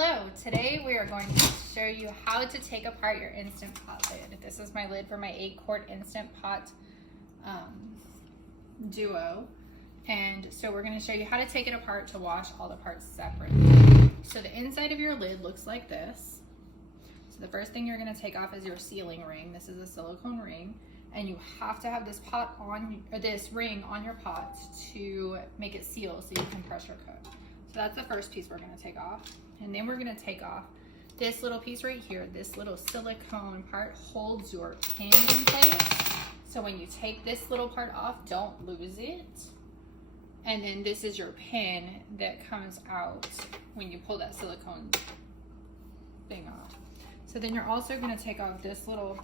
Hello, today we are going to show you how to take apart your Instant Pot lid. This is my lid for my 8-quart Instant Pot Duo. And so we're going to show you how to take it apart to wash all the parts separately. So the inside of your lid looks like this. So the first thing you're going to take off is your sealing ring. This is a silicone ring. And you have to have this pot on, or this ring on your pot to make it seal so you can pressure cook. So that's the first piece we're going to take off. And then we're going to take off this little piece right here. This little silicone part holds your pin in place. So when you take this little part off, don't lose it. And then this is your pin that comes out when you pull that silicone thing off. So then you're also going to take off this little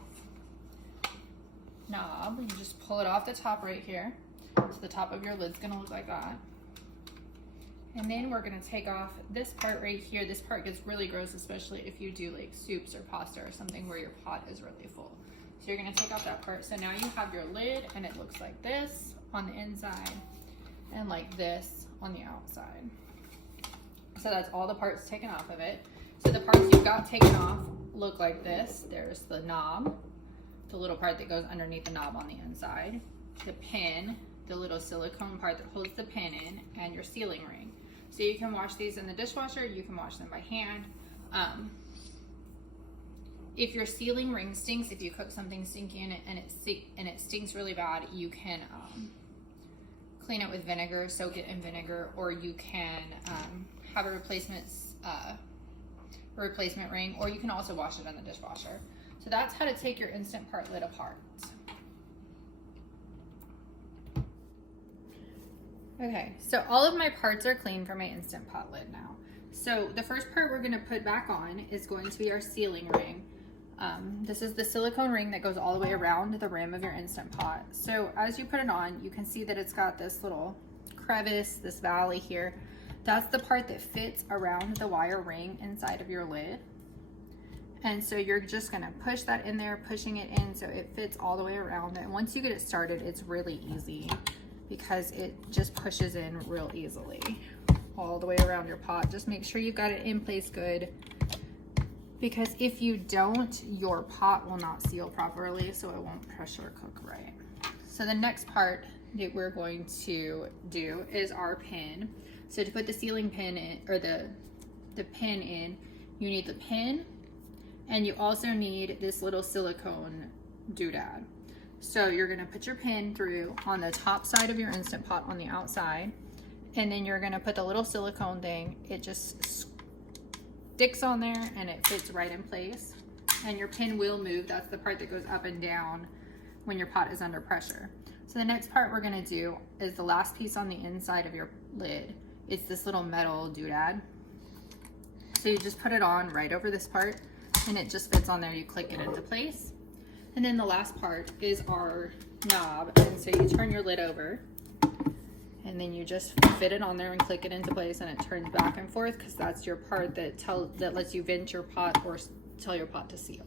knob. You just pull it off the top right here. So the top of your lid's going to look like that. And then we're gonna take off this part right here. This part gets really gross, especially if you do like soups or pasta or something where your pot is really full. So you're gonna take off that part. So now you have your lid and it looks like this on the inside and like this on the outside. So that's all the parts taken off of it. So the parts you've got taken off look like this. There's the knob, the little part that goes underneath the knob on the inside, the pin, the little silicone part that holds the pin in, and your sealing ring. So you can wash these in the dishwasher, you can wash them by hand. If your sealing ring stinks, if you cook something stinky in it and it stinks really bad, you can clean it with vinegar, soak it in vinegar, or you can have a replacement ring, or you can also wash it in the dishwasher. So that's how to take your Instant Pot lid apart. Okay, so all of my parts are clean for my Instant Pot lid now. So the first part we're gonna put back on is going to be our sealing ring. This is the silicone ring that goes all the way around the rim of your Instant Pot. So as you put it on, you can see that it's got this little crevice, this valley here. That's the part that fits around the wire ring inside of your lid. And so you're just gonna push that in there, pushing it in so it fits all the way around. And once you get it started, it's really easy, because it just pushes in real easily all the way around your pot. Just make sure you've got it in place good, because if you don't, your pot will not seal properly, so it won't pressure cook right. So the next part that we're going to do is our pin. So to put the sealing pin in, or the pin in, you need the pin, and you also need this little silicone doodad. So you're gonna put your pin through on the top side of your Instant Pot on the outside, and then you're gonna put the little silicone thing. It just sticks on there and it fits right in place. And your pin will move. That's the part that goes up and down when your pot is under pressure. So the next part we're gonna do is the last piece on the inside of your lid. It's this little metal doodad. So you just put it on right over this part and it just fits on there. You click it into place. And then the last part is our knob. And so you turn your lid over and then you just fit it on there and click it into place, and it turns back and forth, because that's your part that lets you vent your pot or tell your pot to seal.